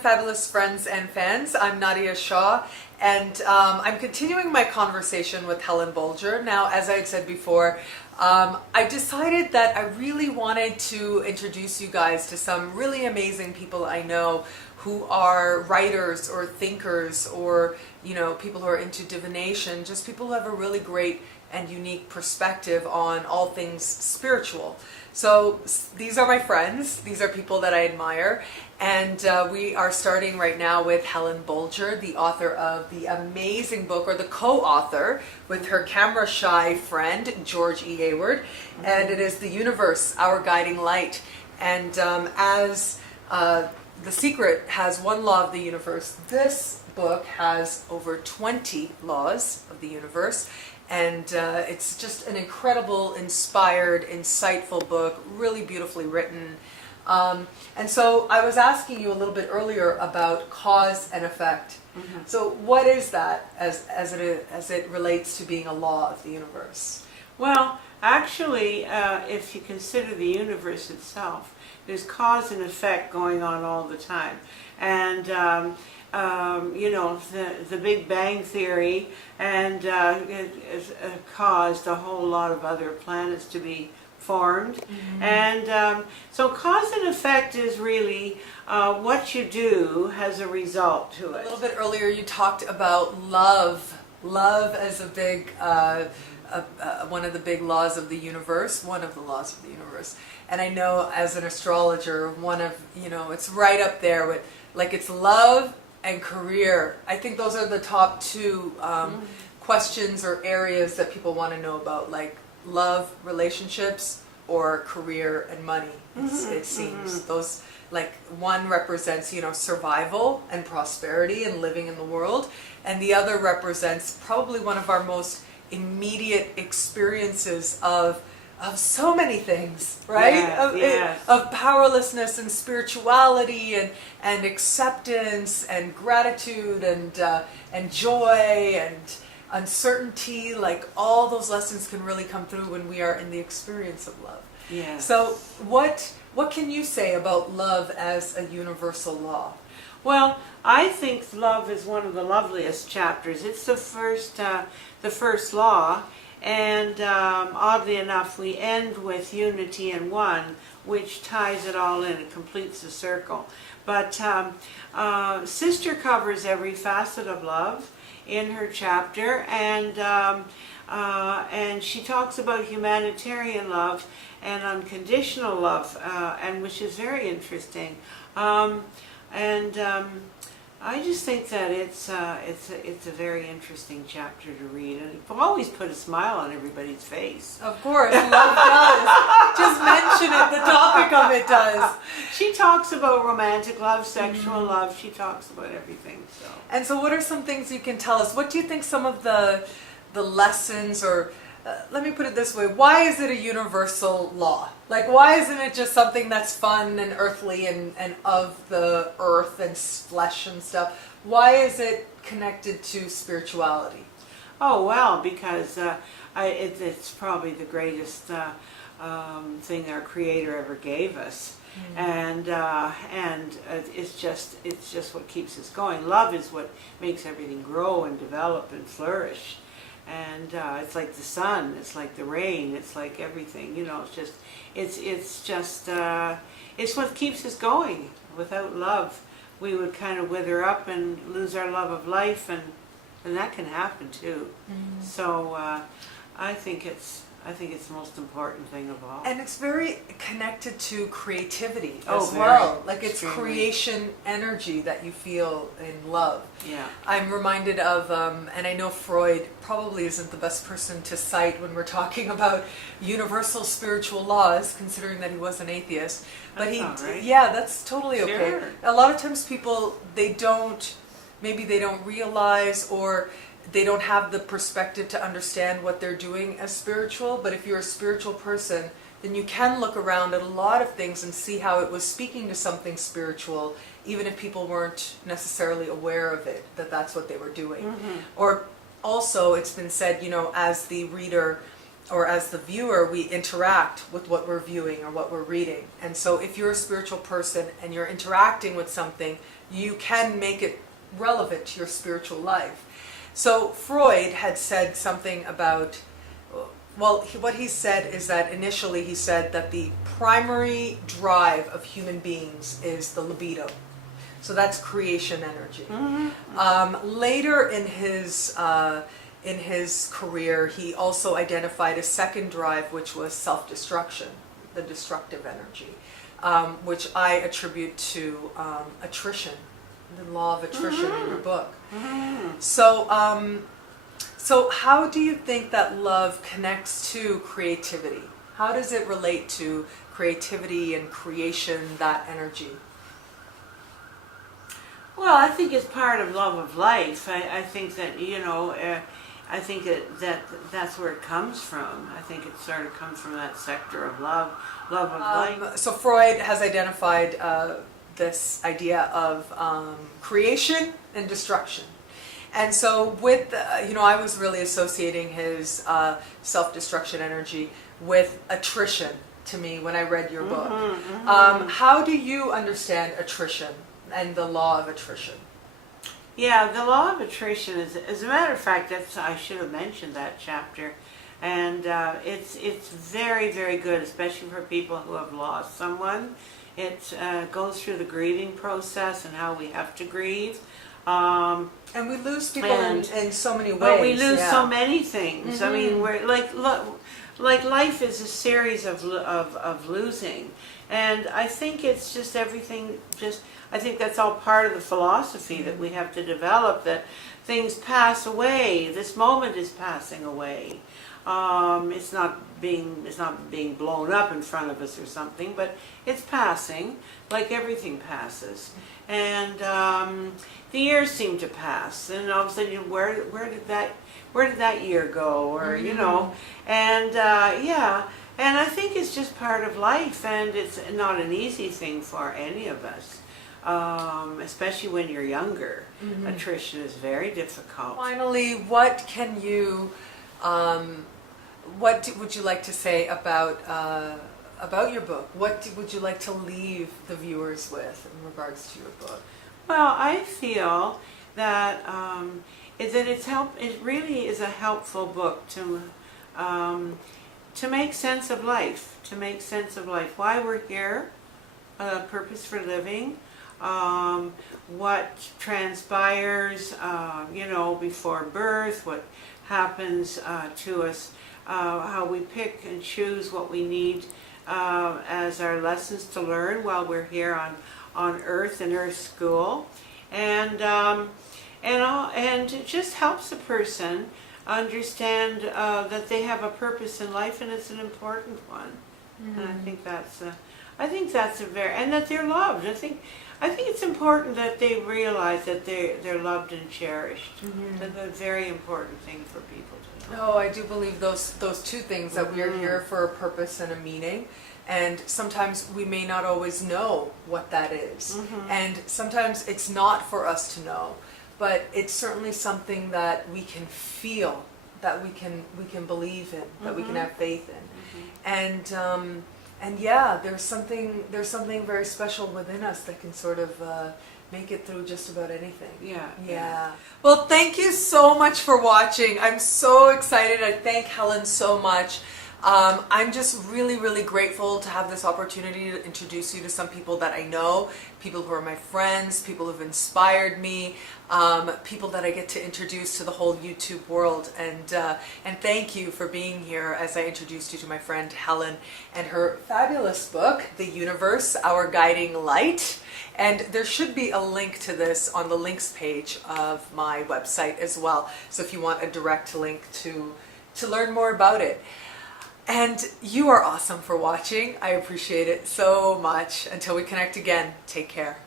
fabulous friends and fans. I'm Nadiya Shah, and I'm continuing my conversation with Helen Bolger. Now, as I had said before, I decided that I really wanted to introduce you guys to some really amazing people I know who are writers or thinkers or, you know, people who are into divination, just people who have a really great and unique perspective on all things spiritual. So these are my friends, these are people that I admire, and we are starting right now with Helen Bolger, the author of the amazing book, or the co-author with her camera shy friend George E. Hayward, and it is The Universe, Our Guiding Light. And as The Secret has one law of the universe, this book has over 20 laws of the universe. And it's just an incredible, inspired, insightful book, really beautifully written. And so I was asking you a little bit earlier about cause and effect. Mm-hmm. So what is that as it relates to being a law of the universe? Well, actually, if you consider the universe itself, there's cause and effect going on all the time. And you know, the Big Bang Theory, and it caused a whole lot of other planets to be formed. Mm-hmm. And so cause and effect is really what you do has a result to it. A little bit earlier you talked about love as a big, one of the big laws of the universe, one of the laws of the universe. And I know as an astrologer, one of, you know, it's right up there with, like, it's love and career. I think those are the top two questions or areas that people want to know about, like love, relationships, or career and money. It seems those, like, one represents, you know, survival and prosperity and living in the world, and the other represents probably one of our most immediate experiences of so many things, right? Yeah, of powerlessness and spirituality and acceptance and gratitude and joy and uncertainty. Like, all those lessons can really come through when we are in the experience of love. Yeah. So what can you say about love as a universal law? Well, I think love is one of the loveliest chapters. It's the first law. And oddly enough, we end with unity and one, which ties it all in. It completes the circle. But Sister covers every facet of love in her chapter, and she talks about humanitarian love and unconditional love, and which is very interesting. I just think that it's a very interesting chapter to read, and it will always put a smile on everybody's face. Of course, love does. Just mention it, the topic of it does. She talks about romantic love, sexual love. She talks about everything. So. And so, what are some things you can tell us? What do you think some of the lessons, or let me put it this way, why is it a universal law? Like, why isn't it just something that's fun and earthly and of the earth and flesh and stuff? Why is it connected to spirituality? Oh, well, because it's probably the greatest thing our Creator ever gave us. And it's just what keeps us going. Love is what makes everything grow and develop and flourish. And it's like the sun, it's like the rain, it's like everything, you know. It's what keeps us going. Without love, we would kind of wither up and lose our love of life, and that can happen too. So I think it's the most important thing of all. And it's very connected to creativity as very, well. Like, it's extremely. Creation energy that you feel in love. Yeah. I'm reminded of, and I know Freud probably isn't the best person to cite when we're talking about universal spiritual laws, considering that he was an atheist. But that's all right. Yeah, that's totally okay. Sure. A lot of times people, maybe they don't realize, or they don't have the perspective to understand what they're doing as spiritual. But if you're a spiritual person, then you can look around at a lot of things and see how it was speaking to something spiritual, even if people weren't necessarily aware of it, that that's what they were doing. Or also, it's been said, you know, as the reader or as the viewer, we interact with what we're viewing or what we're reading. And so if you're a spiritual person and you're interacting with something, you can make it relevant to your spiritual life. So Freud had said something about, well, what he said is that initially he said that the primary drive of human beings is the libido. So that's creation energy. Later in his career, he also identified a second drive, which was self-destruction, the destructive energy, which I attribute to attrition, the law of attrition in your book. So, so how do you think that love connects to creativity? How does it relate to creativity and creation, that energy? Well, I think it's part of love of life. I think that, I think that's where it comes from. I think it sort of comes from that sector of love of life. So Freud has identified this idea of creation and destruction. And so with, I was really associating his self-destruction energy with attrition to me when I read your book. How do you understand attrition and the law of attrition? Yeah, the law of attrition is, as a matter of fact, I should have mentioned that chapter, and it's very, very good, especially for people who have lost someone. It goes through the grieving process and how we have to grieve. And we lose people in so many ways. But we lose so many things. I mean, we're like life is a series of losing, and I think it's just everything. I think that's all part of the philosophy that we have to develop. That things pass away. This moment is passing away. It's not being blown up in front of us or something, but it's passing, like everything passes. And the years seem to pass, and all of a sudden, where did that year go? Or and and I think it's just part of life, and it's not an easy thing for any of us. Especially when you're younger. Attrition is very difficult. Finally, what can you, what would you like to say about your book? What would you like to leave the viewers with in regards to your book? Well, I feel that it really is a helpful book to make sense of life, why we're here, purpose for living. What transpires, before birth, what happens to us, how we pick and choose what we need as our lessons to learn while we're here on Earth in Earth School, and it just helps a person understand that they have a purpose in life, and it's an important one. And I think that's and that they're loved. I think it's important that they realize that they're loved and cherished. That's a very important thing for people to know. Oh, I do believe those two things, that we're here for a purpose and a meaning, and sometimes we may not always know what that is. And sometimes it's not for us to know, but it's certainly something that we can feel, that we can believe in, that we can have faith in. And yeah, there's something very special within us that can sort of make it through just about anything. Yeah. Well, thank you so much for watching. I'm so excited. I thank Helen so much. I'm just really, really grateful to have this opportunity to introduce you to some people that I know, people who are my friends, people who have inspired me, people that I get to introduce to the whole YouTube world. And thank you for being here as I introduced you to my friend Helen and her fabulous book, The Universe, Our Guiding Light. And there should be a link to this on the links page of my website as well. So if you want a direct link to learn more about it. And you are awesome for watching. I appreciate it so much. Until we connect again, take care.